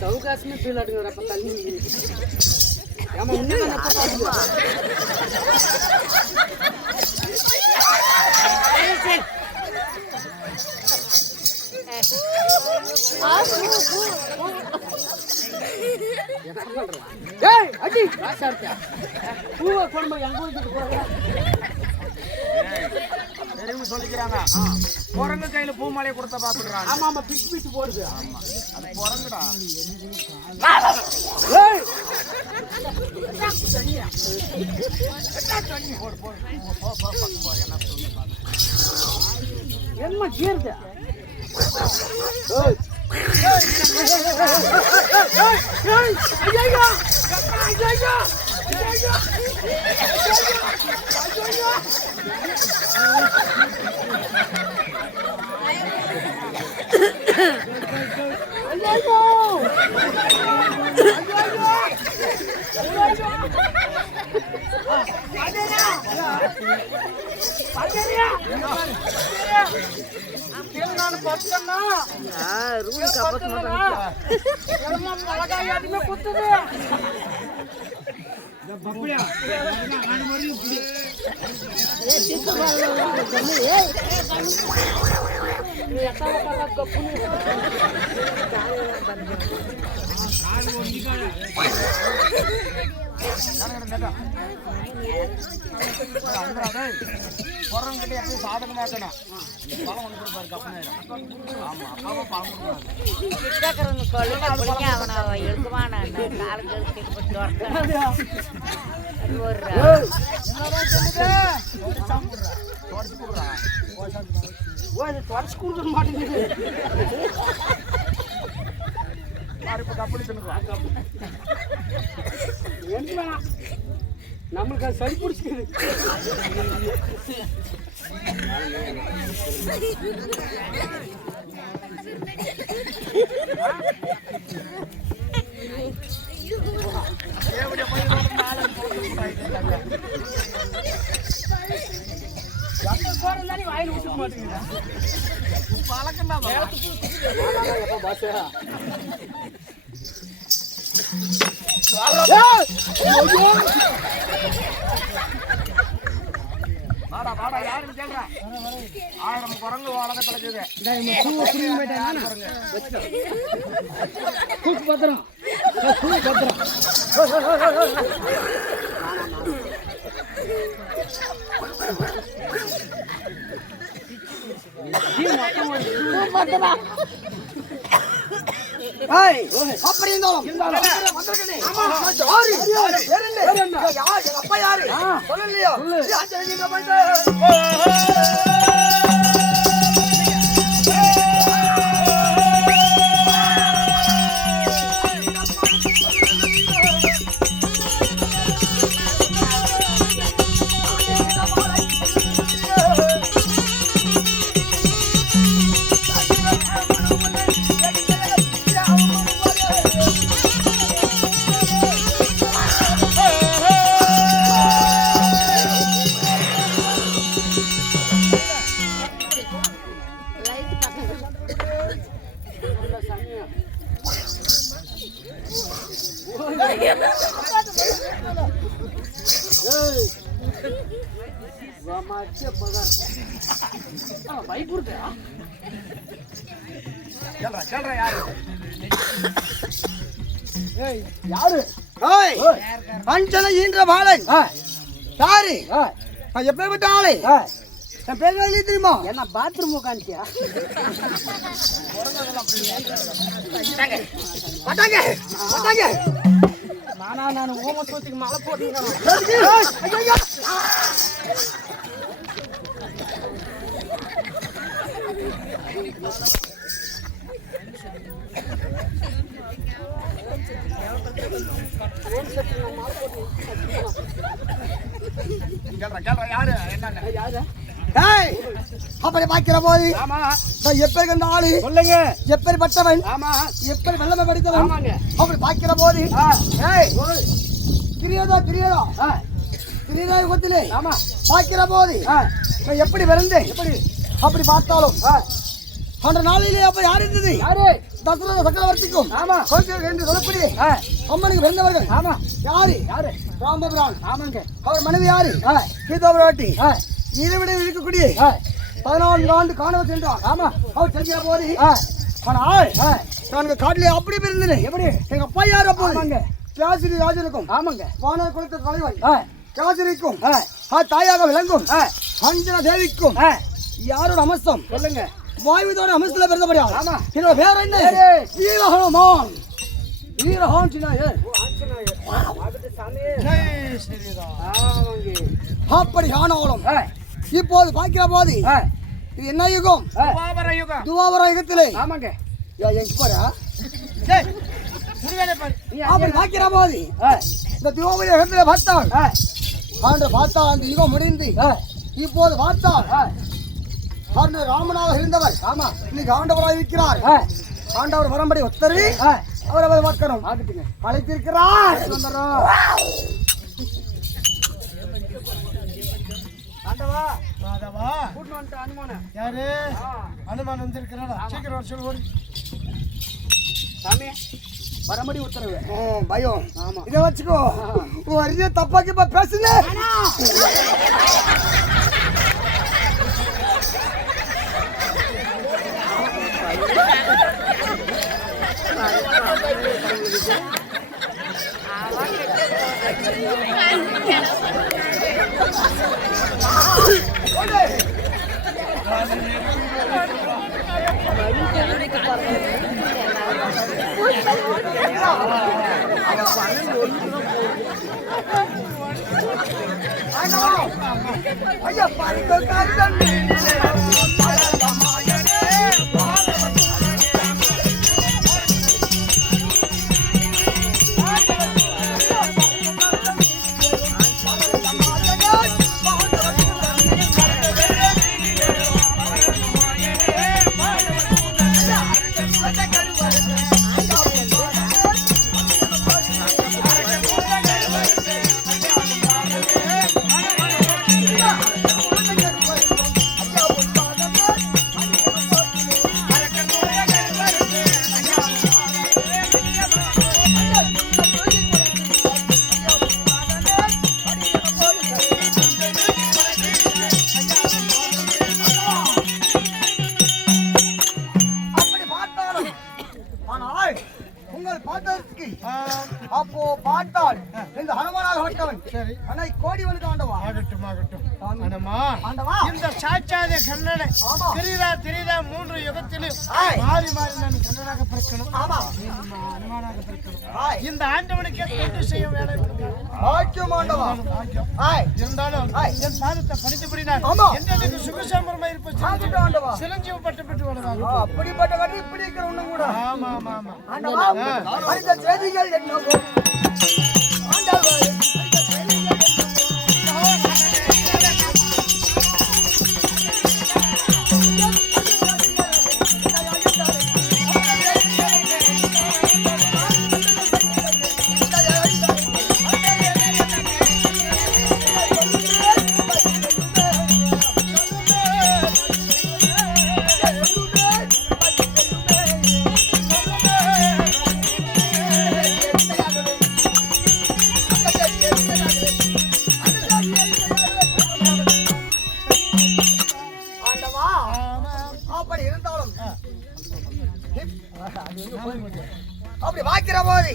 சவுகாசமே feel ஆடுங்க அப்ப தண்ணி பூவை கொண்டு எங்க வீட்டுக்கு போறாங்க சொல்லிக்கிறாங்க. குரங்கு கையில பூ மாலையை கொடுத்த பாத்துக்கிறாங்க. ஆமா ஆமா பிச்சு பிச்சு போடுது. ஆமா அது குரங்குடா. என்ன கீர்து சாதகமாக்கணும் தொடச்சு கொடுக்க மாட்டேங்குது. நம்மளுக்கு அது சரி பிடிச்சிக்குது. வாயில் ஊட்ட மாட்டேங்குது. ஆயிரம் குரங்கு உலகத்துல பத்திரம் அப்படி இருந்தாலும் அப்பா யாரு சொல்லலையோ யாரு பஞ்சன ஈன்ற பாலன் சாரி எப்பேற்பட்ட ஆளு என் பேர் வேலையே தெரியுமா? என்ன பாத்ரூம் உட்காந்துட்டியா? நான் ஓமசோத்துக்கு மழை போட்டு சொல்றேன் யாரு என்ன யாரு அப்படி பாக்கிற போது ஆமா எப்படி அந்த ஆளு சொல்லுங்க எப்படி பட்டவன் ஆமா எப்படி வெள்ளமை படித்தவன் ஆமாங்க அப்படி பாக்கிற போது கிரியதா கிரியதா கிரியதா யுகத்திலே ஆமா பாக்கிற போது எப்படி விருந்தேன் எப்படி அப்படி பார்த்தாலும் அந்த நாளிலே அப்ப யார் இருந்தது யாரு தசரத சக்கரவர்த்திக்கும் ஆமா கொஞ்சம் என்று சொல்லக்கூடிய அம்மனுக்கு பிறந்தவர்கள் ஆமா யாரு யாரு ராமபிரான் ஆமாங்க அவர் மனைவி யாரு கீதாபிராட்டி இதைவிட இருக்கக்கூடிய 14 ஆண்டு காணவ சென்றார் ஆமா அவர் செஞ்ச போது ஆனால் நான் காட்டிலே அப்படி இருந்தேன் எப்படி எங்க அப்பா யார் அப்போ கேசரி ராஜனுக்கும் ஆமாங்க வானர் குலத்த தலைவர் கேசரிக்கும் தாயாக விளங்கும் அஞ்சனா தேவிக்கும் யாரோட அமஸ்தம் சொல்லுங்க வாயுதோட அமஸ்தல பிறந்தபடியா ஆமா இதோட பேர் என்ன வீரஹனுமான் வீரஹான் சினாயர் அப்படி ஆனாலும் இப்போது பாக்கிற போது இது என்ன யுகம் துவாபர யுகத்திலே ஆமாங்க அப்படி பாக்கிற போது இந்த துவாபர யுகத்திலே பார்த்தால் பார்த்தால் அந்த யுகம் முடிந்து இப்போது பார்த்தால் ராமனாக இருந்தவர் ஆமா இன்னைக்கு ஆண்டவராக இருக்கிறார் ஆண்டவர் வரும்படி உத்தரவி அவரை பார்க்கணும் அழைத்திருக்கிறார் அனுமான் வந்திருக்கிறாரா சீக்கிரம் சொல்லு சாமி வரம்படி உத்தரவு பயம் இதை வச்சுக்கோ வரிய தப்பாக்கி பேசுங்க ஐயா அப்போ பார்த்தால் இந்த ஹனுமானாக வட்டவன் சரி ஆனா கோடிவனுக்கு ஆண்டவா ஆகட்டும் ஆண்டவா இந்த சாட்சாத கண்ணனை தெரியுதா 3 யுகத்திலும் மாறி நான் கண்ணனாக பிறக்கணும் ஆமா ஹனுமானாக பிறக்கணும் இந்த ஆண்டவனுக்கு தொண்டு செய்ய வேலை பாக்கியம் ஆண்டவா இருந்தாலும் என் சாதத்தை படித்தபடினால் என்னுடைய சுகசம்பரமா இருப்பது ஆண்டவா சிரஞ்சீவ பட்டு பெற்று வளர்ந்தாங்க அப்படிப்பட்டவர் இப்படி இருக்கிற ஒண்ணும் கூட ஆமா ஆண்டவா அந்த செய்திகள் என்னவோ ஆண்டவா அப்படி வாக்கிற போது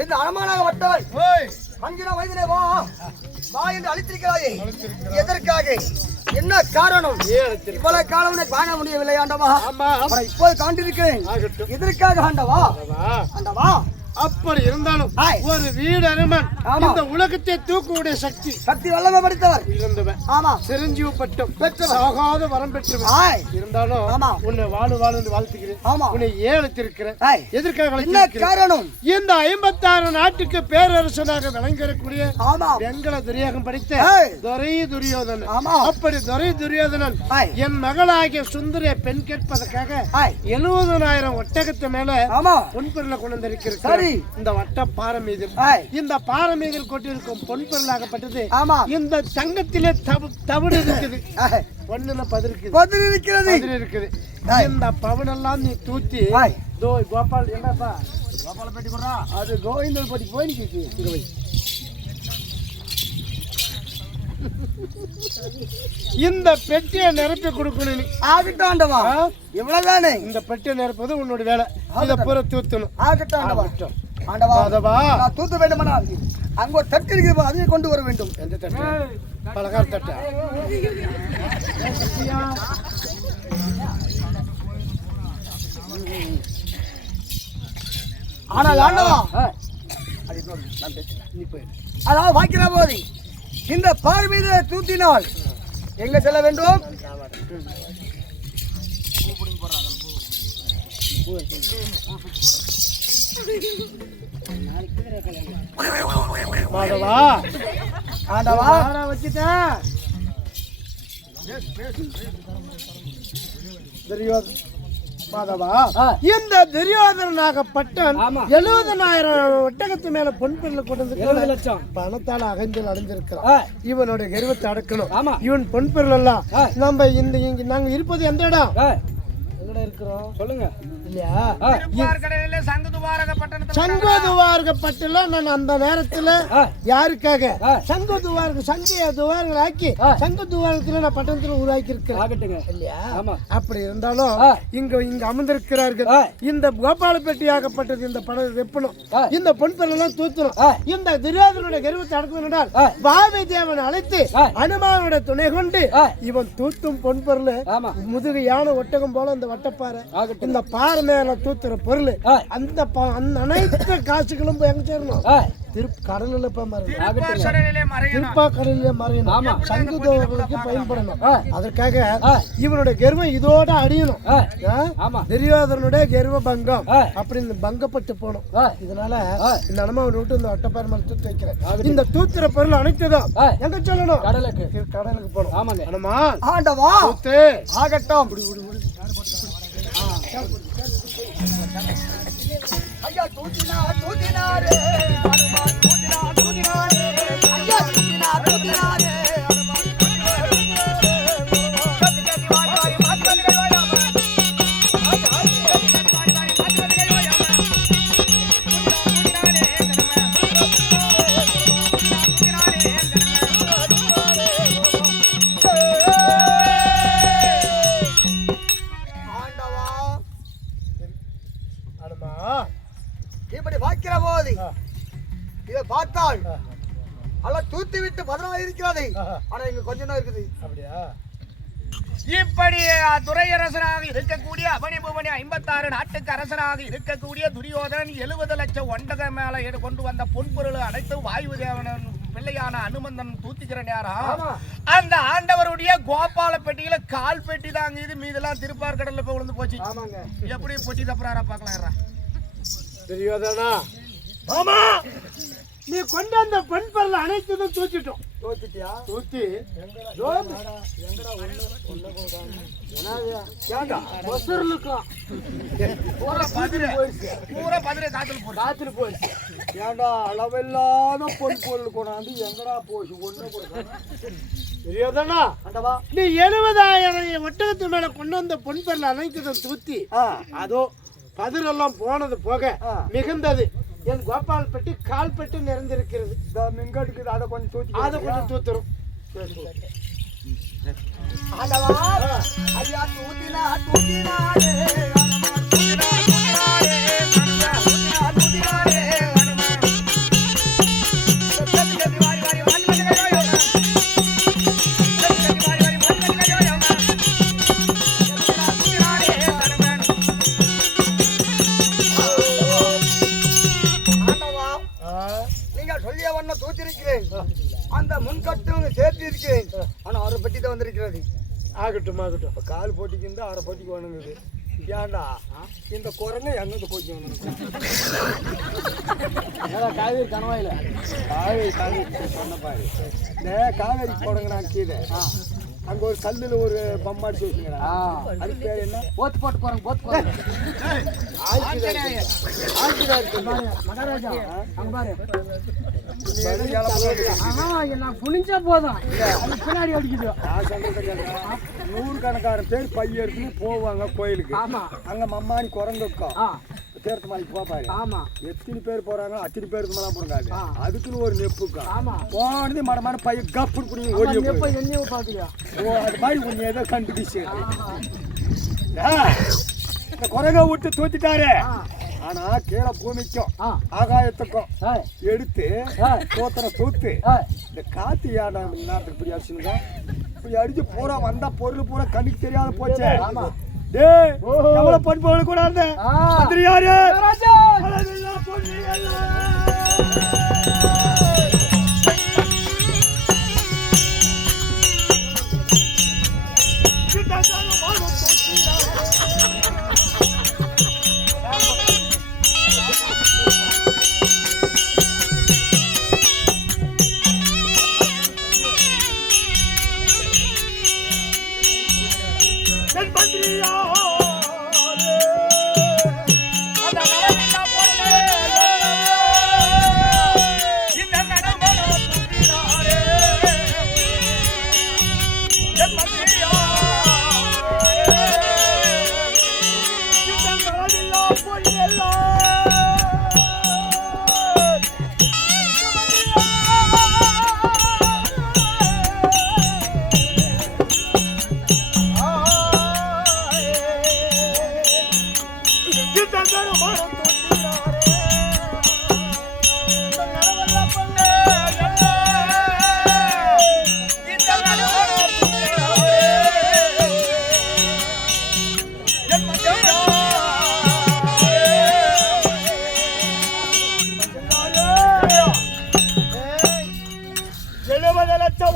இந்த அனுமானாக வட்டவன் 5 வயதிலே வா என்று அழைத்திருக்கிறாயே எதற்காக என்ன காரணம் இவ்வளவு காலம் காண முடியவில்லை ஆண்டவா இப்போது காண்டிருக்கிறேன் எதற்காக ஆண்டவா அப்படி இருந்தாலும் ஒரு வீரருமன் இந்த உலகத்தை தூக்கக்கூடிய சக்தி வல்லமை படைத்தவர் இருந்தவன். ஆமா, சிரஞ்சீவி பட்டம் சாகாத வரம் பெற்றவன். இருந்தாலும் உன்னை வாழ்ந்து வாழ்த்துக்கிறேன். உன்னை ஏலத்திருக்கிறேன். எதற்காக காரணம்? இந்த 56 நாட்டுக்கு பேரரசனாக விளங்கக்கூடிய வெங்கல துரியோகம் படித்த துரை துரியோதனன். அப்படி துரை துரியோதனன் என் மகளாகிய சுந்தரிய பெண் கேட்பதற்காக 70,000 ஒட்டகத்து மேல பொன்பொருளை கொண்டு வந்திருக்கிறார். இந்த வட்ட பாரமீதில் இந்த பாரமீதில் கொண்டிருக்கும் பொன்பொருளாகப்பட்டது இந்த தங்கத்திலே தவிடு இருக்குது. பொண்ணுல பதில் இருக்குது. இந்த பவனெல்லாம் நீ தூத்தி கோபால் என்னப்பா கோபால பெட்டி போடுறா, அது கோவிந்தல் பட்டி போய் நிற்குது. இந்த பெட்டியை நிரப்பி கொடுக்கணும். ஆகட்டாண்டவா, இவ்வளவுதானே. இந்த பெட்டியை நிரப்பது உன்னோட வேலை. இதை பூரா தூத்தணும். ஆகட்டாண்டவா, நான் தூத்த வேண்டுமானால் அங்க ஒரு தட்டு இருக்கு, அதையே கொண்டு வர வேண்டும். எந்த தட்டு? பலகார தட்டா? ஆனால் ஆண்டவா, அதாவது வாக்கிற போது இந்த பார் மீது தூத்தினால் எங்க செல்ல வேண்டும்? ஆண்டவா வச்சுட்டேன். இந்த துரியோதனாகப்பட்டவன் 70,000 ஒட்டகத்து மேல பொன்பொருளை கொண்டு வந்து 70 லட்சம் பணத்தால அகஞ்சல் அடைஞ்சிருக்கிறான். இவனோட கர்வத்தை அடக்கணும். இவன் பொன்பொருள் எல்லாம் நம்ம இங்க நாங்க இருப்பது எந்த இடம் இருக்கிறோம் சொல்லுங்க இல்லையா? சங்கதுவாரகப்பட்டல நான் அந்த நேரத்துல யாருக்காக சங்கதுவாரங்கள் ஆக்கி சங்கதுவாரத்துல நான் பட்டணத்துல உருவாக்கி இருக்கிறேன் இல்லையா? அப்படி இருந்தாலும் இங்க அமர்ந்திருக்கிறார்கள். இந்த கோபாலப்பட்டியாகப்பட்டது இந்த படம் வெப்பணும், இந்த பொன்பொருள் எல்லாம் தூத்தணும். இந்த துரியோதனுடைய கர்வத்தை அடக்கணும். பாவி தேவன் அழைத்து அனுமானோட துணை கொண்டு இவன் தூத்தும் பொன்பொருள் முதுகு யானை ஒட்டகம் போல இந்த வட்டப்பாறை இந்த பாறை மேல தூத்துற பொருள் அந்த அனைத்து காசுகளும் எங்க சேரணும்? கடலில் மறையணும். சங்குதோர்களுக்கு பயன்படணும். அதற்காக இவனுடைய கர்வம் இதோட அடியணும். துரியோதனுடைய கர்வ பங்கம் அப்படின்னு பங்கப்பட்டு போனோம். இதனால இந்த அனுமாவை விட்டு இந்த வட்டப்பாறை மேல தூத்து வைக்கிறேன். இந்த தூத்துற பொருள் அனைத்துதான் எங்க சொல்லணும்? கடலுக்கு போனோம். ஆகட்டும். ஐயா தூத்தினாரே ஐயா தூத்தினாரே இப்படி பார்க்கிற போது இதை பார்த்தால் எல்லாம் தூத்தி விட்டு பதனமாக இருக்கிறது. ஆனா இங்க கொஞ்சம் தான் இருக்குது. அப்படியா? இப்படி துரையரசனாக இருக்கக்கூடிய அவனிபுவனி 56 நாட்டுக்கு அரசனாக இருக்கக்கூடிய துரியோதனன் 70 லட்சம் ஒண்டக மேல கொண்டு வந்த பொன்பொருள் அனைத்து வாயு தேவனன் பிள்ளையான அனுமந்தன் தூத்திக்கிற நேரம் அந்த ஆண்டவருடைய கோபால பெட்டியில கால் பெட்டி தாங்க இது மீதெல்லாம் திருப்பார் கடல்ல போய் விழுந்து போச்சு. எப்படி பொட்டி தப்புறாரா பாக்கலாம். துரியோதனா, ஆமா, நீ கொண்டு அந்த பொன்பொருள் அனைத்தும் தூச்சிட்டோம். தூத்திட்டியா? தூத்தி ஏண்டா அளவில்லாத பொன்பொருள் கொண்டாந்து எங்கடா போச்சு? ஒண்ணு தெரியாதானா? நீ 70,000 ஒட்டகத்து மேல கொண்டு வந்த பொன்பொருள் அனைத்தும் தூத்தி அதோ பதிலெல்லாம் போனது போக மிகுந்தது என் கோபால் பெட்டி கால் பெட்டி நிறைந்திருக்கிறது. அதை கொஞ்சம் தூத்துரும். இப்ப கால் போட்டிக்கு இருந்தா அரை போட்டிக்கு வேணுங்குது. ஏன்டா இந்த குரங்கு எங்க போட்டி வேணும்? காவேரி கணவாயில காவேரி சொன்ன பாரு. இந்த காவேரி போடுங்க நான் கீழே அங்க ஒரு கல்லுல ஒரு பம்பாடி வச்சுக்கிறா. அது பேர் என்ன? போத்து போட்டு போறோம். போத்து போறோம். மகாராஜா அங்க பாரு. நான் புனிஞ்சா போதும் பின்னாடி அடிக்குது. நான் சொல்றது கேட்டா 100 கணக்கான பேர் பைய எடுத்துன்னு போவாங்க கோயிலுக்கு. ஆமா அங்க மம்மானி குரங்கு இருக்கும். தீர்த்த மலைக்கு போப்பாரு. ஆமா எத்தனை பேர் போறாங்க அத்தனை பேருக்கு மேல போடுங்காது. அதுக்குன்னு ஒரு நெப்புக்கா. ஆமா போனது மடமான பைய கப்பு குடிங்க ஓடி நெப்ப எண்ணெய் பாக்குறியா? ஓ அது மாதிரி ஒன்னு ஏதோ கண்டுபிடிச்சு இந்த குரங்க விட்டு தூத்திட்டாரு. ஆனா கீழே பூமிக்கும் ஆகாயத்துக்கும் எடுத்து தோத்தனை தூத்து இந்த காத்து ஏடா நேரத்துக்கு இப்படி அடிச்சுங்க இப்படி அடிச்சு பூரா வந்தா பொருள் பூரா கண்ணுக்கு தெரியாத போச்சு. டேய் எவ்வளவு பண்புகள் கூட இருந்த மந்திரி யாரு?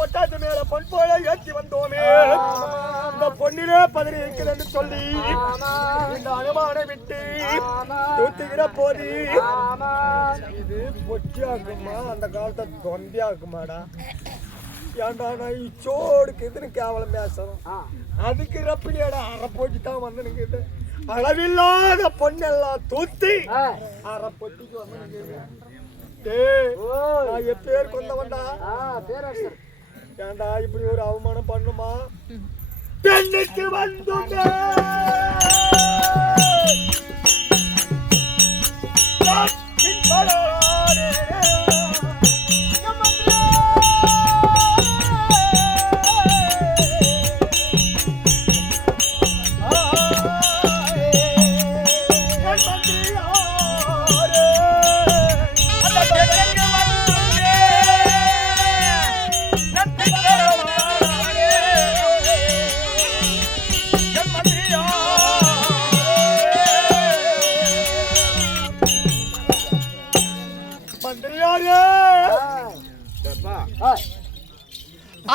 ஒட்டாத்து மேல பொன்போல ஏற்றி வந்தோமே இந்த பொன்னிலே பதறி இருக்கிறது சொல்லி இந்த அனுமானை விட்டு தூத்துகிற போது இது பொட்டியாக்குமா அந்த காலத்தை தொண்டியாக்குமாடா. ஏன்டா நான் இச்சோடுக்கு இதுன்னு கேவலம் பேசணும். அதுக்கு ரப்பிலியாடா அரை போட்டி தான் வந்து அளவில்லாத பொண்ணெல்லாம் தூத்தி அரை பொட்டிக்கு வந்து பேர் கொண்டவன்டா. ஏன்டா இப்படி ஒரு அவமானம் பண்ணுமா? பெண்ணுக்கு வந்துட்டே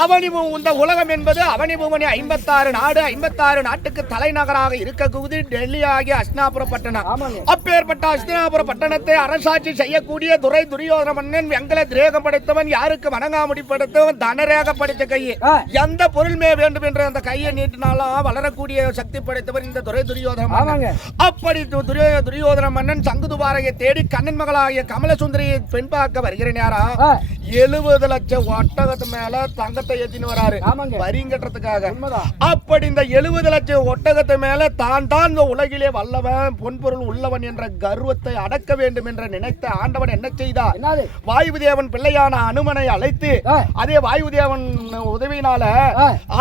அவனிபு இந்த உலகம் என்பது அவனிபூமணி 56 நாடு 56 நாட்டுக்கு தலைநகராக இருக்கக்கூடிய டெல்லி ஆகிய அஸ்தினாபுர பட்டணம். அப்பேற்பட்ட அஸ்தினாபுர பட்டணத்தை அரசாட்சி செய்யக்கூடிய துரை துரியோதன மன்னன் வெங்கல திரேகம் படைத்தவன், யாருக்கு வணங்காமுடி படைத்தவன், தனரேக படைத்த கையை எந்த பொருள் மே வேண்டும் என்ற அந்த கையை நீட்டினாலும் வளரக்கூடிய சக்தி படைத்தவன் இந்த துரை துரியோதன மன்னன். அப்படி துரியோதன மன்னன் சங்குதுபாரையை தேடி கண்ணன் மகளாகிய கமலசுந்தரியை பெண் பார்க்க வருகிற நேரம் 70 லட்சம் ஒட்டகத்து மேல தங்கத்தை ஏத்தின்னு வராரு வரிங்கட்டுறதுக்காக. அப்படி இந்த 70 லட்சம் ஒட்டகத்தை மேல தான் இந்த உலகிலே வல்லவன் பொன்பொருள் உள்ளவன் என்ற கர்வத்தை அடக்க வேண்டும் என்று நினைத்த ஆண்டவன் என்ன செய்தார்? வாயுதேவன் பிள்ளையான அனுமனை அழைத்து அதே வாயுதேவன் உதவியினால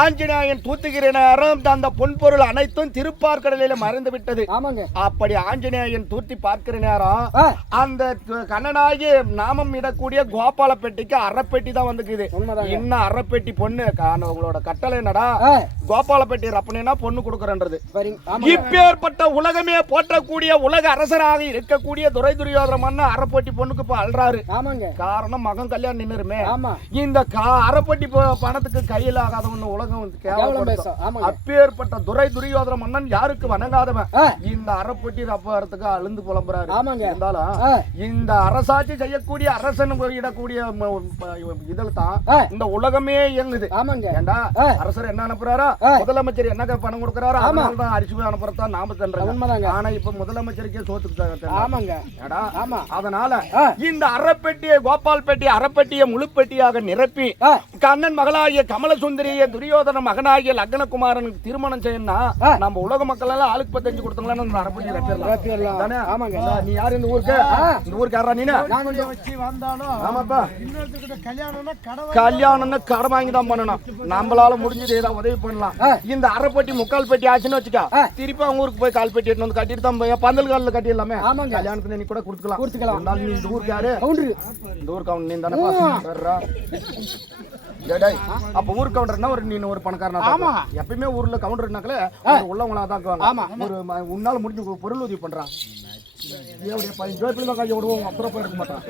ஆஞ்சநேயன் தூத்துகிற நேரம் அந்த பொன்பொருள் அனைத்தும் திருப்பார்கடலில் மறைந்து விட்டது. அப்படி ஆஞ்சநேயன் தூத்தி பார்க்கிற நேரம் அந்த கண்ணனாகி நாமம் இடக்கூடிய கோபால பெட்டிக்கு அறப்பெட்டி தான் வந்துக்குது. இன்னும் அறப்பெட்டி அரைப்பட்டி பொண்ணு உங்களோட கட்டளை என்னடா கோபாலப்பட்டி ரப்பனா பொண்ணு கொடுக்கறன்றது. இப்பேற்பட்ட உலகமே போற்றக்கூடிய உலக அரசராக இருக்கக்கூடிய துரையோதன மன்னன் அரைப்பட்டி பொண்ணுக்கு இப்ப அல்றாரு. காரணம் மகன் கல்யாணம் நின்னுருமே. இந்த அரைப்பட்டி பணத்துக்கு கையில் ஆகாதவன் உலகம் கேவலப்படுத்தும். அப்பேற்பட்ட துரையோதன மன்னன் யாருக்கு வணங்காதவன் இந்த அரைப்பட்டி ரப்பறதுக்கு அழுந்து புலம்புறாரு. இருந்தாலும் இந்த அரசாட்சி செய்யக்கூடிய அரசன் இடக்கூடிய இதுல தான் இந்த உலகமே இயங்குது. ஏண்டா அரசர் என்ன அனுப்புறாரா, முதலமைச்சர் என்ன பணம் கொடுக்கறாரோ அதனாலதான் அரிசி அனுப்புறதா நாம தன்றோம். ஆனா இப்ப முதலமைச்சருக்கே சோத்துக்கு. அதனால இந்த அரைப்பெட்டியை கோபால்பேட்டை அரைப்பெட்டியை முழுப்பெட்டியாக நிரப்பி கண்ணன் மகளாகிய கமலசுந்தரிய துரியோதன மகனாகிய லக்னகுமாரனுக்கு திருமணம் செய்யணும்னா நம்ம உலக மக்கள் எல்லாம் ஆளுக்கு 15 கொடுத்தாங்களான்னு அரைப்பெட்டி நிரப்பிடலாம். நீ யாரு இந்த ஊருக்கு? இந்த ஊருக்கு யாரா நீ? ஆமாப்பா, கல்யாணம்னா கடன் வாங்கி தான் பண்ணணும். நம்மளால முடிஞ்சது ஏதாவது உதவி பண்ணலாம். இந்த அரைப்பட்டி முக்கால் பெட்டி ஆச்சுன்னு வச்சுக்கா, திருப்பி அவங்க ஊருக்கு போய் கால் பெட்டி எடுத்து வந்து கட்டிட்டு தான் பந்தல் காலில் கட்டிடலாமே. கல்யாணத்துல நீ கூட கொடுத்துக்கலாம். நீ இந்த ஊருக்கு யாரு? இந்த ஊருக்கு அவன் நீ தானே. அப்ப ஊர் கவுண்டர்னா நீ ஒரு பணக்காரனா? எப்பயுமே ஊர்ல கவுண்டர்னாக்கல உள்ளவங்களா தான் ஒரு உன்னால முடிஞ்ச பொருள் உதவி பண்றான். 15 காய்ச்சி விடுவோம், அப்புறம் போயிருக்க மாட்டான்.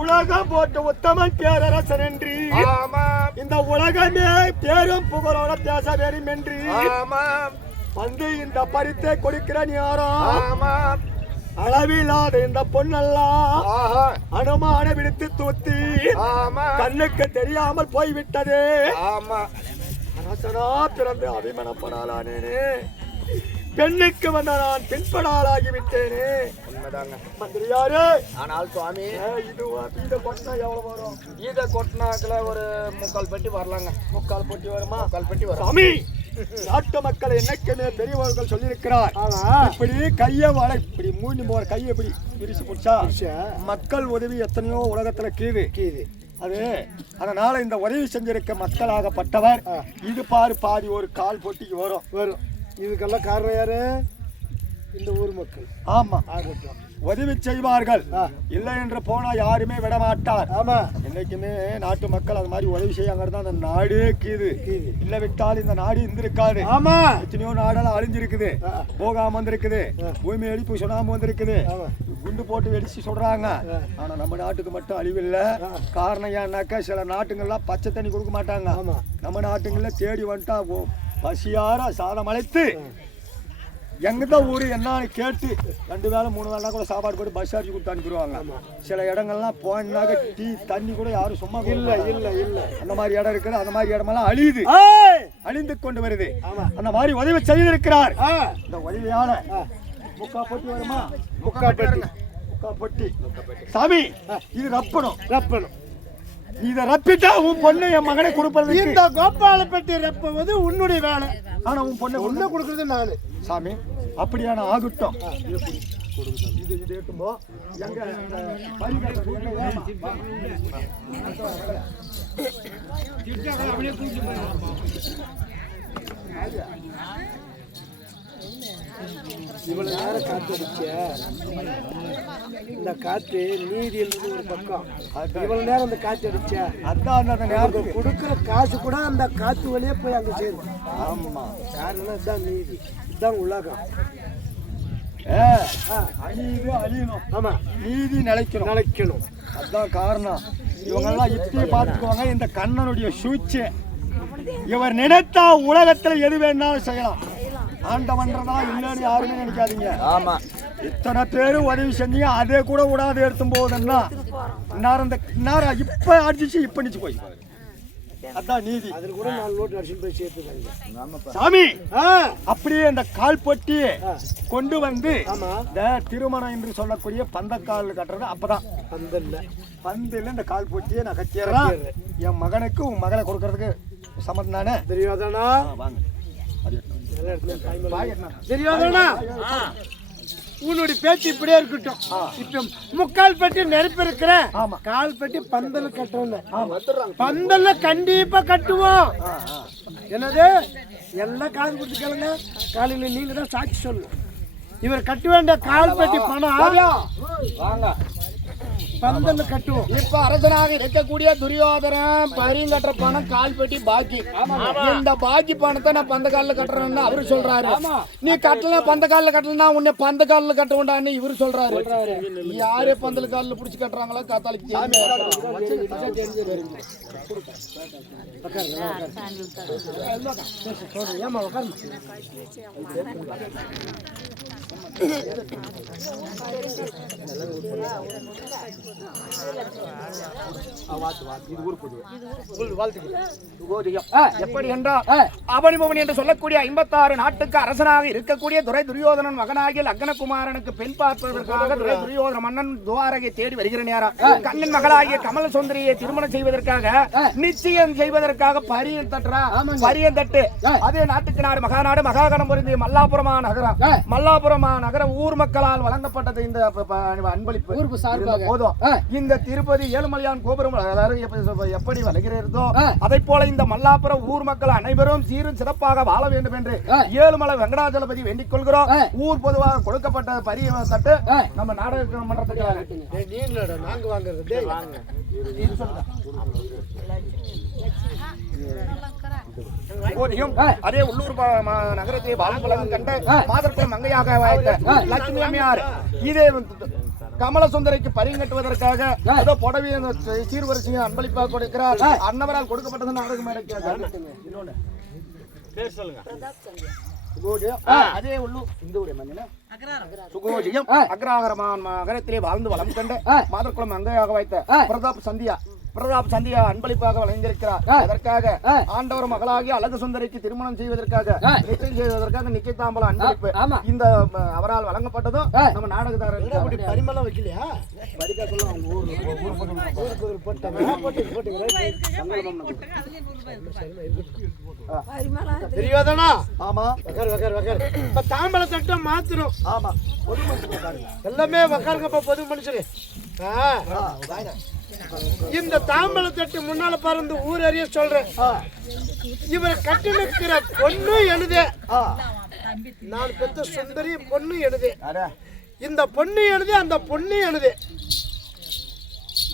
உலகம் போட்டு உத்தமன் பேரரசன் என்று இந்த உலகமே பேரும் புகழோட பேச வேண்டும் என்று வந்து இந்த பரித்தை கொடுக்கிறேன் யாரோ அளவில்லாத இந்த பொண்ணெல்லாம் அனுமான விடுத்து தூத்தி கண்ணுக்கு தெரியாமல் போய்விட்டது. அரசனா பிறந்து அபிமனப்படாலானேனே, பெண்ணுக்கு வந்த நான் பின்படாலாகிவிட்டேனே. மந்திரியாரு, ஆனால் சுவாமி இதை கொட்டினா எவ்வளவு வரும்? இதை கொட்டினாக்குல ஒரு 3/4 பெட்டி வரலாங்க. 3/4 பெட்டி வருமா? 3/4 பெட்டி வரும். சாமி, நாட்டு மக்களை என்னைக்குமே பெரியவர்கள் சொல்லியிருக்கிறார், இப்படி கையை வளை இப்படி மூணு போற கையை இப்படி பிரிச்சு பிடிச்சா மக்கள் உதவி எத்தனையோ உலகத்துல கீது அது. அதனால இந்த உதவி செஞ்சிருக்க மக்களாகப்பட்டவர் இது பாரு பாதி ஒரு கால் போட்டிக்கு வரும். இதுக்கெல்லாம் காரணம் யாரு? இந்த ஊர் மக்கள். ஆமா, ஆகட்டும், உதவி செய்வார்கள். இல்லை என்று போனா யாருமே விட மாட்டார். ஆமா, என்னைக்குமே நாட்டு மக்கள் அது மாதிரி உதவி செய்யாங்கிறது அந்த நாடே கீது. இல்ல விட்டால் இந்த நாடு இருந்திருக்காது. ஆமா, எத்தனையோ நாடெல்லாம் அழிஞ்சிருக்குது, போகாம வந்திருக்குது, பூமி அடிப்பு சுனாம வந்திருக்குது, குண்டு போட்டு வெடிச்சு சொல்றாங்க. ஆனா நம்ம நாட்டுக்கு மட்டும் அழிவில்லை. காரணம் ஏன்னாக்கா சில நாட்டுங்கள்லாம் பச்சை தண்ணி கொடுக்க மாட்டாங்க. நம்ம நாட்டுங்கள்ல தேடி வந்துட்டா பசியார சாதம் அழைத்து எங்கதான் ஊரு என்னன்னு கேட்டு 2 வேளை 3 வேளை கூட சாப்பாடு போட்டு பஸ் சார்ஜ் கொடுத்து அனுப்பிடுவாங்க. சில இடங்கள்லாம் போனாக்க டீ தண்ணி கூட யாரும் சும்மா இல்ல அந்த மாதிரி இடம் இருக்குது. அந்த மாதிரி இடமெல்லாம் அழிந்து கொண்டு வருது. அந்த மாதிரி உதவி செய்திருக்கிறார். இந்த உதவியால முக்கா பொட்டி வருமா? முக்கா பொட்டி சாமி, இது ரப்பணும். இதை ரப்பிட்டா உன் பொண்ணு என் மகனை கொடுப்பது. இந்த கோபால பெட்டி ரப்புவது உன்னுடைய வேலை. ஆனா உன் பொண்ணை ஒண்ணு கொடுக்கறது நானு. சாமி, அப்படியான ஆகட்டும். இது ஏட்டும்போ எங்க இவ்வளவு நேரம் காத்தடிச்ச இந்த காத்து நீதி என்பது ஒரு பக்கம். இவ்வளவு நேரம் அந்த காத்து அடிச்ச அதான் அந்த நேரத்துக்கு கொடுக்குற காசு கூட அந்த காத்து வழியே போய் அங்க சேரும். ஆமா, காரணம் இதுதான் நீதி, இதுதான் உலகம். அழியணும். ஆமா, நீதி நிலைக்கணும். அதுதான் காரணம். இவங்கெல்லாம் இப்படி பார்த்துக்குவாங்க. இந்த கண்ணனுடைய சூழ்ச்சி, இவர் நினைத்தா உலகத்துல எது வேணாலும் செய்யலாம். ஆண்டவன்றதா இல்லைன்னு யாருமே நினைக்காதீங்க. ஆமா, இத்தனை பேரும் உதவி செஞ்சீங்க, அதே கூட விடாது எடுத்தும் போகுதுன்னா நேரம் இப்ப அடிச்சு இப்ப நிச்சு போய் அதான் நீதி. அதுல கூட 4 நோட்டு அடிச்சு போய் சேர்த்துக்காங்க. சாமி, அப்படியே இந்த கால் பொட்டி கொண்டு வந்து இந்த திருமணம் என்று சொல்லக்கூடிய பந்தக்கால் கட்டுறது அப்பதான் பந்தல்ல இந்த கால் பொட்டியை நான் கட்டிடுறேன். என் மகனுக்கு உன் மகளை கொடுக்கறதுக்கு சம்மந்தம் தானே? தெரியாதானா? வாங்க, தெரியாதானா? உன்னுடைய பேச்சு இப்படியே இருக்கட்டும். இப்ப 3/4 பெட்டி நெருப்பு இருக்கிறேன். கால் பெட்டி பந்தல் கட்டுறோம். பந்தல்ல கண்டிப்பா கட்டுவோம். என்னது எல்லாம் காது கொடுத்து கேளுங்க. காலையில நீங்க தான் சாட்சி சொல்லணும். இவர் கட்ட வேண்டிய கால் பெட்டி பணம் வாங்க பந்தல்ல கட்டுவோம். இப்ப அரசனாக இருக்கக்கூடிய துரியோதனன் பரியும் கட்டுற பணம் கால் பெட்டி பாக்கி. இந்த பாக்கி பணத்தை நான் பந்த காலில் கட்டுறேன்னு அவரு சொல்றாரு. நீ கட்டல பந்த காலில் கட்டலன்னா உன்னை பந்த காலில் கட்ட வேண்டான்னு இவரு சொல்றாரு. யாரே பந்தல் காலில் பிடிச்சி கட்டுறாங்களோ காத்தாலுக்கு எப்படி என்றால் அபனிபவன் என்று சொல்லக்கூடிய 56 நாட்டுக்கு அரசனாக இருக்கக்கூடிய துரியோதனன் மகனாகிய லக்னகுமாரனுக்கு பெண் பார்ப்பதற்காக துரியோதன மன்னன் துவாரகை தேடி வருகிற நேரம் கண்ணன் மகளாகிய கமல சுந்தரியை திருமணம் செய்வதற்காக நிச்சயம் செய்வதற்காக பரியம் தட்டு அதே நாட்டுக்கு நாடு மகாநாடு மகாகணம் பொருந்திய மல்லாபுரமா நகரம் ஊர் மக்களால் வழங்கப்பட்டது. இந்த அன்பளிப்பு போதும். இந்த திருப்பதி ஏழுமலையான் கோபுரம் எப்படி வளர்கிறதோ அதை போல இந்த மல்லாபுரம் ஊர் மக்கள் அனைவரும் சீரும் சிறப்பாக வாழ வேண்டும் என்று ஏழுமலை வெங்கடாஜலபதி வேண்டிக் கொள்கிறோம். ஊர் பொதுவாக கொடுக்கப்பட்ட பரிய தட்டு நம்ம நாடக மன்றத்துக்கு நாங்க வாங்குறது. அதே உள்ளூர் நகரத்தை பாலங்குளம் கண்ட மாதத்தில் மங்கையாக லட்சுமி அம்மையார் இதே கமல சுந்தரிக்கு பரிங்கட்டுவதற்காக ஏதோ புடவை சீர்வரிசையை அன்பளிப்பாக கொடுக்கிறார். அன்னவரால் கொடுக்கப்பட்டது நாடகம் பேர் சொல்லுங்க. அதே உள்ளு இந்த ஊரே மன்னன சுகோஜியம் அக்ராகரமான் நகரத்திலே வாழ்ந்து வளம் கண்ட மாதர்குலம் அங்கையாக வைத்த பிரதாப் சந்தியா அன்பளிப்பாக வழங்கியிருக்கிறார். அதற்காக ஆண்டவர் மகளாகி அழகு சுந்தரிக்கு திருமணம் செய்வதற்காக நிச்சயம் செய்வதற்காக நிச்சயதாம்பலம் அன்பளிப்பு இந்த அவரால் வழங்கப்பட்டதும் நம்ம நாடகத்தாரர் பரிமளம் வைக்கலையா பரிகா சொல்ல அவங்க தெரியாதானா? ஆமா தாம்பல தட்டம் மாத்திரும். ஆமா எல்லாமே உக்காருங்கப்பா பொது மனுஷரு. இந்த தாம்பல தட்டு முன்னால பறந்து ஊர் அறிய சொல்றேன். இவரை கட்டி நிற்கிற பொண்ணு எழுதே, நான் பெத்த சுந்தரி பொண்ணு எழுதே, இந்த பொண்ணு எழுதே, அந்த பொண்ணு எழுதே.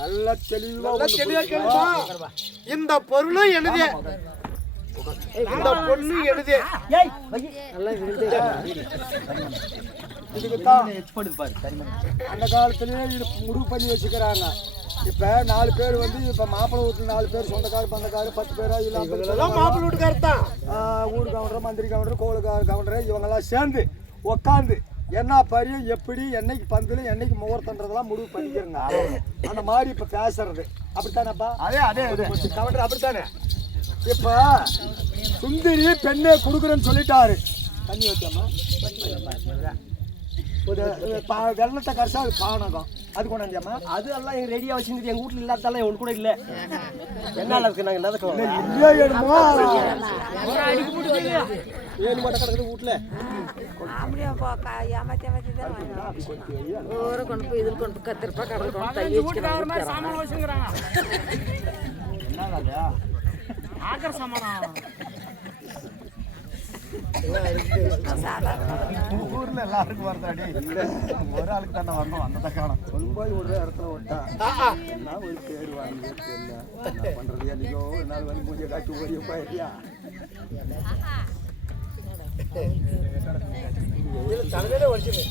நல்ல தெளிவா கேளுமா? இந்த பொருளும் எழுதே, இந்த பொண்ணு எழுதே. அந்த காலத்திலேயே முடிவு பண்ணி வச்சுக்கிறாங்க. இப்ப 4 பேர் வந்து இப்ப மாப்பிள்ளை வீட்டுல 4 பேர் சொந்தக்காரு பந்தக்காரு 10 பேரா இல்லாம மாப்பிள்ளை வீட்டுக்காரு தான். ஊர் கவுண்டர், மந்திரி கவுண்டர், கோளுக்கார் கவுண்டர் இவங்க எல்லாம் சேர்ந்து உக்காந்து என்ன பரியும் எப்படி என்னைக்கு பந்துல என்னைக்கு முகூர்த்தன்றதெல்லாம் முடிவு பண்ணிக்கிறங்க. அந்த மாதிரி இப்ப பேசுறது அப்படித்தானப்பா? அதே கவுண்டர் அப்படித்தானே. இப்ப சுந்தரி பெண்ணே குடுக்குறேன்னு சொல்லிட்டாரு. தண்ணி வச்சாமா வெள்ளத்தை கரைச்சா அது பானகம் அது கொண்டாந்தியாமா? அது எல்லாம் ரெடியா வச்சுருந்துட்டு எங்க வீட்டுல இல்லாதால ஒன்று கூட இல்லை. என்ன இருக்கு நாங்க ஏழு மட்டும் கிடக்குது வீட்டுல. கொண்டு போய் இதில் கொண்டு 10 ரூபாய் கடல் ஊர்ல எல்லாருக்கும் வரதாடி ஒரு ஆளுக்கு தானே வரணும். அந்த காலம் ரொம்ப ஒரு இடத்துல விட்டா ஒரு பேர் வாங்கி என்ன பண்றது? என்னைக்கோ ஒரு நாள் வந்து மூஞ்சிய காட்டி ஓடிய போயிட்டியா? தலைமையில வச்சுது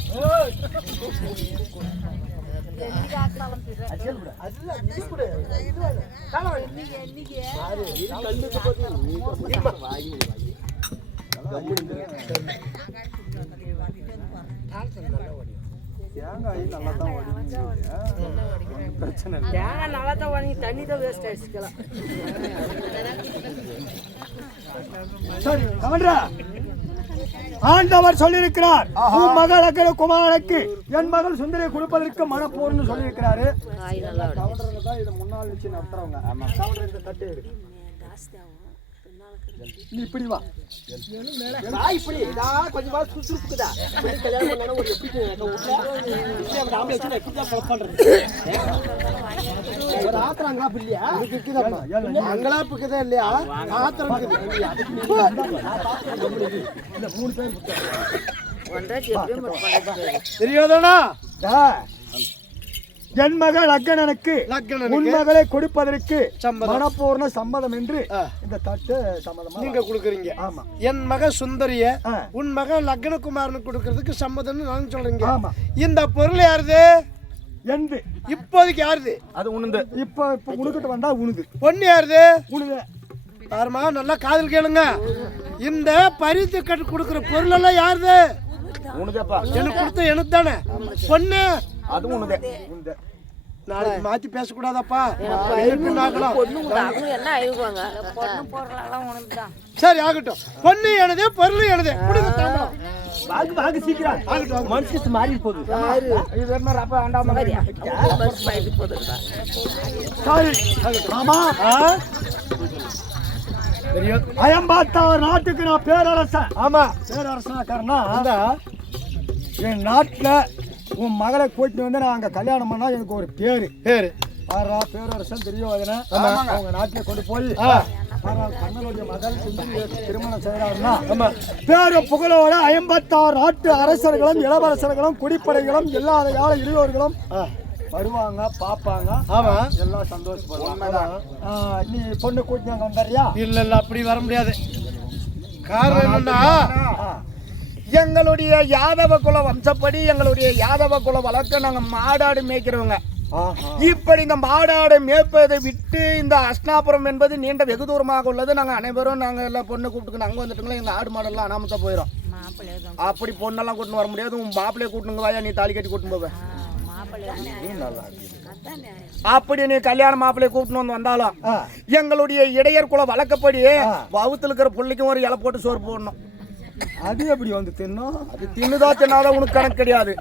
தேங்காய் நல்லா தான் பிரச்சனை இல்லை. தேங்காய் நல்லா தான் வாங்கி தண்ணி தான் வேஸ்ட் ஆயிடுச்சுக்கலாம். சரி கவனிரா, ஆண்டவர் சொல்லியிருக்கிறார் உன் மகள் அக்கறை குமாரனுக்கு என் மகள் சுந்தரியை கொடுப்பதற்கு மனப்போர்னு சொல்லியிருக்கிறாரு. கவண்டர்கள் தான் இதை முன்னாள் வச்சு நடத்துறவங்க. கவண்டர் இந்த தட்டு எடு. நீ இப்படி வா, இப்படி கொஞ்சம் சுறுசுறுப்புக்குதா கல்யாணம் பண்ணா ஒரு எப்படி ஒரு ஆத்திரங்களா இல்லையா? அங்கலாப்புக்குதா இல்லையா? ஆத்திரம் 3 பேர் தெரியாதானா? என் மகள் லக்கணனுக்கு உன் மகளை கொடுப்பதற்கு மனப்பூர்ண சம்மதம் என்று இந்த தட்டு சம்மதம் நீங்க கொடுக்குறீங்க. ஆமா, என் மக சுந்தரிய உன் மக லக்னகுமாரனுக்கு கொடுக்கறதுக்கு சம்மதம்னு நான் சொல்றீங்க. ஆமா, இந்த பொருள் யாருது? எந்து இப்போதைக்கு யாருது? அது உனது. இப்ப உனக்கிட்ட வந்தா உனது. பொண்ணு யாருது? உனது. பாருமா, நல்லா காதல் கேளுங்க. இந்த பரிசு கட்டு கொடுக்குற பொருள் எல்லாம் யாருது? உனதேப்பா. எனக்கு கொடுத்த எனக்கு தானே. பொண்ணு அது உனதே. நாளைக்கு மாத்தி பேசக்கூடாதப்பா. சரி ஆகட்டும். பொண்ணு எனதே பொருள் எனதே. சீக்கிரம் மனுஷன் மாறி போகுது. அயம்பாத்தாவர் நாட்டுக்கு நான் பேரரசன். ஆமா, பேரரசனாக்காரனா என் நாட்டுல உன் மகளை கூட்டிட்டு வந்து நான் அங்க கல்யாணம் பண்ணா எனக்கு ஒரு பேரு ஆறா பேரரசன் தெரியும். அவங்க நாட்டில கொண்டு போய் கண்ணனுடைய மகள் திருமணம் செய்யறாருன்னா பேரு புகழோட 56 நாட்டு அரசர்களும் இளவரசர்களும் குடிப்படைகளும் எல்லா கால இளையோர்களும் வருவாங்க, பாப்பாங்க. ஆமா, எல்லாம் சந்தோஷப்படுவாங்க. நீ பொண்ணு கூட்டினாங்க வந்துறியா? இல்ல அப்படி வர முடியாது. காரணம் என்னன்னா எங்களுடைய யாதவ குல வம்சப்படி எங்களுடைய யாதவ குல வழக்க நாங்க மாடாடு மேய்க்கிறவங்க. இப்படி இந்த மாடாடு மேய்ப்பதை விட்டு இந்த அஸ்னாபுரம் என்பது நீண்ட வெகு தூரமாக உள்ளது. நாங்க அனைவரும் நாங்க எல்லாம் பொண்ணு கூப்பிட்டு அங்க வந்துட்டுங்களா, எங்க ஆடு மாடெல்லாம் அனாமத்தா போயிடும். அப்படி பொண்ணெல்லாம் கூட்டின்னு வர முடியாது. உன் மாப்பிள்ளைய கூட்டினுங்க வாயா, நீ தாலி கட்டி கூட்டின்னு போவ. அப்படி நீ கல்யாண மாப்பிள்ளைய கூட்டின்னு வந்து வந்தாலும் எங்களுடைய இடையர் குல வழக்கப்படி வவுத்துல இருக்கிற பிள்ளைக்கும் ஒரு இலை போட்டு சோறு போடணும். அது எப்படி வந்து தின்னும்? அது தின்னுதா தின்னாத உனக்கு கணக்கு கிடையாது.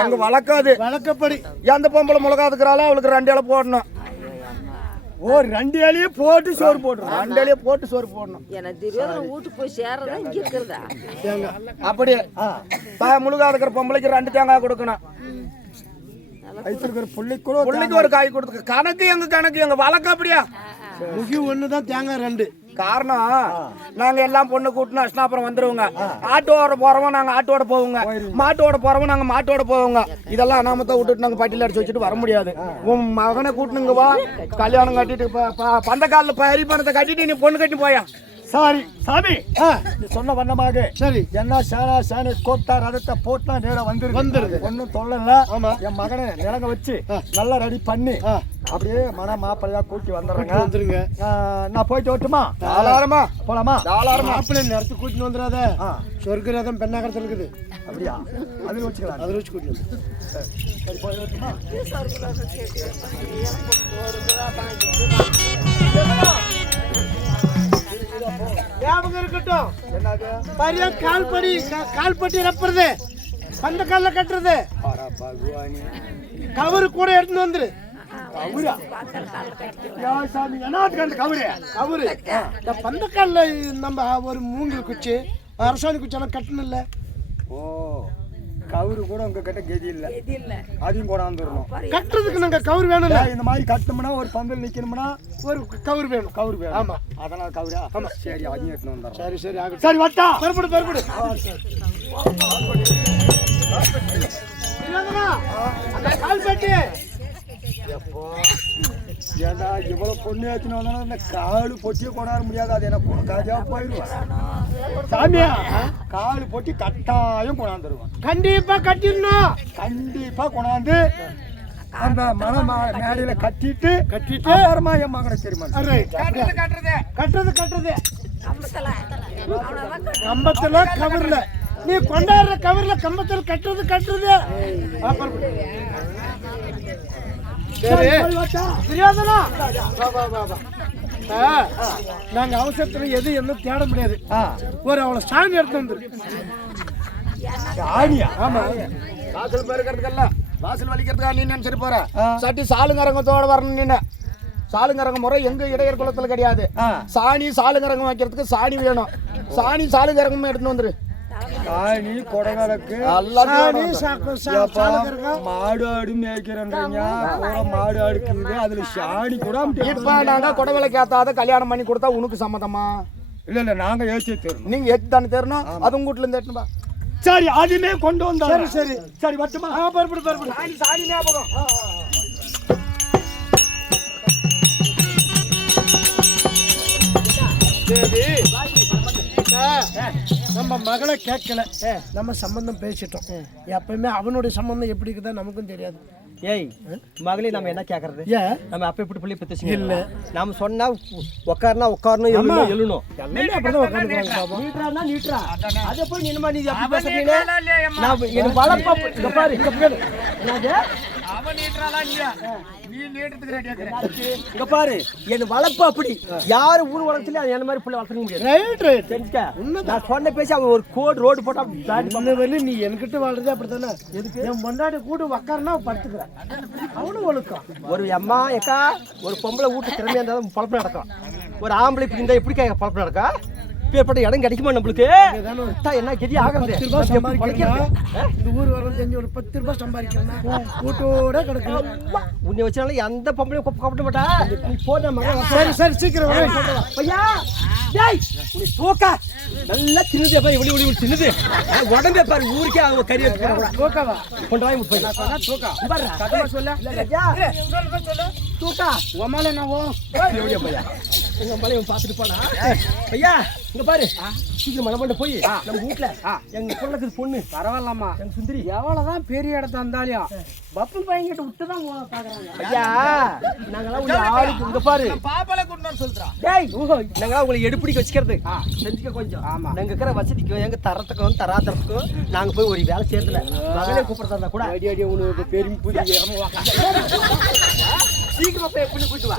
எங்க வழக்காது வழக்கப்படி எந்த பொம்பளை மிளகா இருக்கிறாளோ அவளுக்கு 2 இலை போடணும். ஓ 2 இலையே போட்டு சோறு போடுறோம். 2 இலையே போட்டு சோறு போடணும். எனக்கு தெரியாத வீட்டுக்கு போய் சேர்றதா இங்க இருக்கிறதா அப்படி முழுகா இருக்கிற பொம்பளைக்கு 2 தேங்காய் கொடுக்கணும். பிள்ளைக்கு ஒரு காய் கொடுத்து கணக்கு எங்க வழக்கம் அப்படியா? முகி ஒண்ணுதான் தேங்காய் 2. காரணம் நாங்க எல்லாம் பொண்ணு கூட்டினா அஸ்னாபுரம் வந்துருவோங்க. ஆட்டோட போறவங்க நாங்க ஆட்டோட போவோங்க, மாட்டோட போறவங்க நாங்க மாட்டோட போவோங்க. இதெல்லாம் அனாமத்தை விட்டுட்டு நாங்க பட்டியல அடிச்சு வச்சுட்டு வர முடியாது. உன் மகனை கூட்டினுங்க வா, கல்யாணம் கட்டிட்டு பந்த காலில் பரி பணத்தை கட்டிட்டு நீ பொண்ணு கட்டி போயா. சாரி சாமி, சொன்ன வண்ணமாக சரி. என்ன சேனை கோத்தா ரதத்தை போட்டா நேரம் வந்துருது. ஒன்னும் தொல்லல. என் மகனை நிலங்க வச்சு நல்லா ரெடி பண்ணி அப்படியே மன மாப்பிள்ளையா கூட்டி வந்துடுறேங்க. நான் போயிட்டு வரட்டுமா? தாராளமா போலாமா? தாராளமா. மாப்பிள்ளை நேரத்துக்கு கூட்டின்னு வந்துடாத. சொர்க்க ரதம் பெண்ணாகரத்தில் இருக்குது. அப்படியா? அதில் வச்சுக்கலாம். அதில் வச்சு கூட்டிட்டு வந்து சரி போய் வரட்டுமா? ஞாபகம் இருக்கட்டும். பரியா கால்பட்டி ரப்புறது, பந்த காலில் கட்டுறது, கவரு கூட எடுத்துன்னு வந்துரு. கவரு பந்த காலில் நம்ம ஒரு மூங்கில் குச்சி அரசாணி குச்செல்லாம் கட்டணும்ல. ஓ கவுரு கூட உங்க கிட்ட கெதி இல்ல, அதையும் கொண்டாந்துடணும். கட்டுறதுக்கு நாங்க கவுரு வேணும். இந்த மாதிரி கட்டணும்னா ஒரு பந்தல் நிக்கணும்னா ஒரு கவுரு வேணும். கவுரு வேணும். ஆமா அதனால கவுரா. ஆமா சரி அதையும் எடுத்துன்னு வந்துடுறோம். சரி சரி ஆகும். சரி வட்டா பெருபடு அந்த கால்பட்டி எப்போ ஏண்டா இவ்வளவு பொண்ணு ஏற்றினோம்னா இந்த காலு பொட்டியை கொண்டாட முடியாது. அது எனக்கு காஜா போயிடுவேன். சாமியா காலு பொட்டி கட்டாயம் கொண்டாந்துருவேன். கண்டிப்பா கட்டிடணும். கண்டிப்பா கொண்டாந்து அந்த மேடையில கட்டிட்டு அப்புறமா என் மகனை தெரியுமா கட்டுறது கம்பத்துல கவர்ல நீ கொண்டாடுற கவர்ல கம்பத்துல கட்டுறது அப்புறம் நாங்க அவசரத்துல எது என்ன தேட முடியாது. ஒரு அவளை சாணி எடுத்து வந்துரு. சாணியா? ஆமா வாசல் பெருக்கிறதுக்கல்ல, வாசல் வலிக்கிறதுக்கா நீ நினைச்சிட்டு போற. சட்டி சாலுங்கரங்கத்தோட வரணும். நீ சாலுங்கரங்க முறை எங்க இடையர் குளத்துல கிடையாது. சாணி சாலுங்கரங்கம் வைக்கிறதுக்கு சாணி வேணும். சாணி சாலுங்கரங்கமும் எடுத்துன்னு வந்துரு. சாணி கொடங்களுக்கு மாடு ஆடு மேய்க்கிறேன்றீங்க. மாடு ஆடுக்குது அதுல சாணி கூட. இப்ப நாங்க கொடவலை கேத்தாத கல்யாணம் பண்ணி கொடுத்தா உனக்கு சம்மதமா? இல்ல நாங்க ஏற்றி தரணும். நீங்க ஏற்றி தானே தரணும். அது உங்க வீட்டுல இருந்து ஏற்றுப்பா. சரி அதுமே கொண்டு வந்தா. சரி சரி வட்டுமா? பரப்படு சாணி ஞாபகம். நம்ம மகளை கேட்கல, நம்ம சம்பந்தம் பேசிட்டோம். எப்பவுமே அவனுடைய சம்பந்தம் எப்படி இருக்குதா நமக்கும் தெரியாது. ஏய் மகளே நம்ம என்ன கேக்குறது? நம்ம அப்ப எப்படி புள்ளி பத்தி இல்ல, நாம சொன்னா உட்காரணும் எழுணும். அப்படிதான் உட்கார்ந்து நீட்ரா நீட்ரா அத போய் நீ என்ன நீ அப்படி பேசுறீங்க? நான் என்ன வளப்பா இங்க பாரு இங்க பேரு என்னது அவன் நீட்றாளா இல்லையா? நீ நீட்றதுக்கு ரெடியா இருக்கற. இங்க பாரு என்ன வளப்பா அப்படி யார் ஊர் வளத்துல என்ன மாதிரி புள்ள வளர்க்க முடியாது. ரைட் தெரிஞ்சா நான் சொன்ன பேசி அவன் ஒரு கோட் ரோட் போட்டா தாடி பண்ணி நீ என்கிட்ட வாழ்றதே அப்படிதானே. எதுக்கு என் பொண்டாட்டி கூட உட்காரனா படுத்துக்கிறேன். அவனும் ஒழுக்கம். ஒரு அம்மா ஏக்கா ஒரு பொம்பளை வீட்டு திறமையா இருந்தாலும் பொழப்பு நடக்கும். ஒரு ஆம்பளை இப்படி இருந்தா எப்படி பொழப்பு நடக்கா? பேர்பட்ட இடம் கிடைக்குமா நம்மளுக்கு? என்ன கெதி ஆகிறது? இந்த ஊர் வர தெரிஞ்சு ஒரு 10 ரூபாய் சம்பாதிக்கிறேன் வீட்டோட கிடக்கும். உன்னை வச்சாலும் எந்த பொம்பளையும் கூப்பிட மாட்டா. நீ போன சரி சரி சீக்கிரம் ஐயா தூக்கா நல்லா தின்னுதே பாரு. இவ்வளவு இவ்வளவு தின்னுது உடம்பே பாரு. ஊருக்கே அவங்க கறி தூக்காவா கொண்டு வாங்கி தூக்கா சொல்ல சொல்ல தூக்கா உன் மேல என்னவோ எப்படியா பையா உங்க மலையை பார்த்துட்டு போனா ஐயா இங்க பாரு சீக்கிரம் மலை பண்ண போய் நம்ம வீட்டுல எங்க பொண்ணுக்கு பொண்ணு பரவாயில்லம்மா எங்க சுந்தரி எவ்வளவுதான் பெரிய இடத்த இருந்தாலும் பப்பு பையன் கிட்ட விட்டுதான் பாக்குறாங்க. ஐயா நாங்கெல்லாம் உங்க ஆளுக்கு இங்க பாரு பாப்பல கொண்டு சொல்றான். டேய் நாங்கெல்லாம் உங்களை எடுப்பிடிக்க வச்சுக்கிறது செஞ்சுக்க கொஞ்சம். ஆமா நாங்க இருக்கிற வசதிக்கும் எங்க தரத்துக்கும் தராதரத்துக்கும் நாங்க போய் ஒரு வேலை சேர்த்துல மகளே கூப்பிடுறதா கூட அடி அடி உனக்கு பெரும் புதிய சீக்கிரம் போய் எப்படி கூட்டு வா